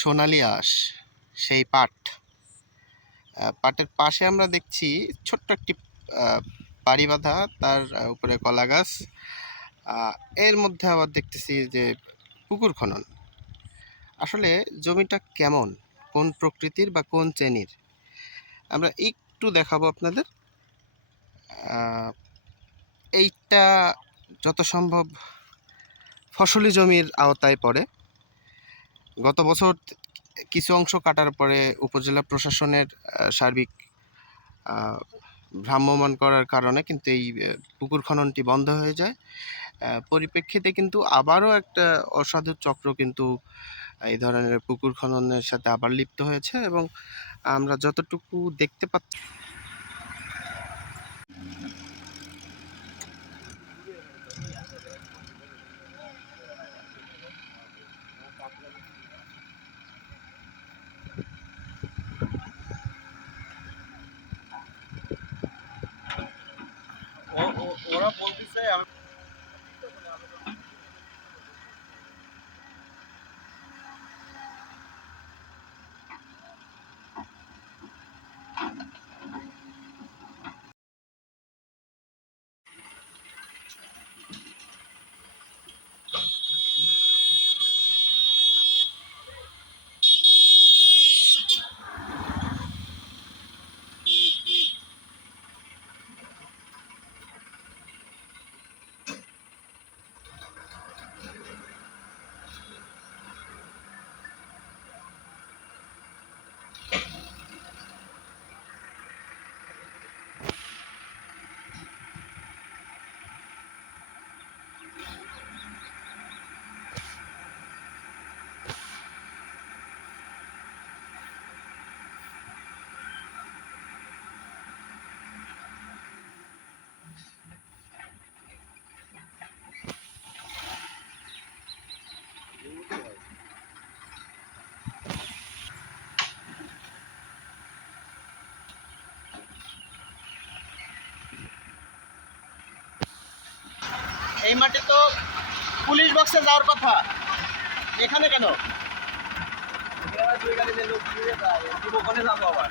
সোনালি আঁশ, সেই পাট পাটের পাশে আমরা দেখছি ছোট্ট একটি বাড়ি বাঁধা, তার উপরে কলা গাছ। এর মধ্যে আবার দেখতেছি যে পুকুর খনন। আসলে জমিটা কেমন? কোন প্রকৃতির বা কোন শ্রেণির? আমরা একটু দেখাবো আপনাদের। এইটা যত সম্ভব ফসলি জমির আওতায় পড়ে। গত বছর কিছু অংশ কাটার পরে উপজেলা প্রশাসনের সার্বিক ভ্রাম্যমান করার কারণে কিন্তু এই পুকুর খননটি বন্ধ হয়ে যায়। পরিপ্রেক্ষিতে কিন্তু আবারও একটা অসাধু চক্র কিন্তু এই ধরনের পুকুর খননের সাথে আবার লিপ্ত হয়েছে এবং আমরা যতটুকু দেখতে পাচ্ছি ওরা বলতেছে এই মাঠে তো পুলিশ বক্সে যাওয়ার কথা। এখানে কেন? ওখানে যাব আবার।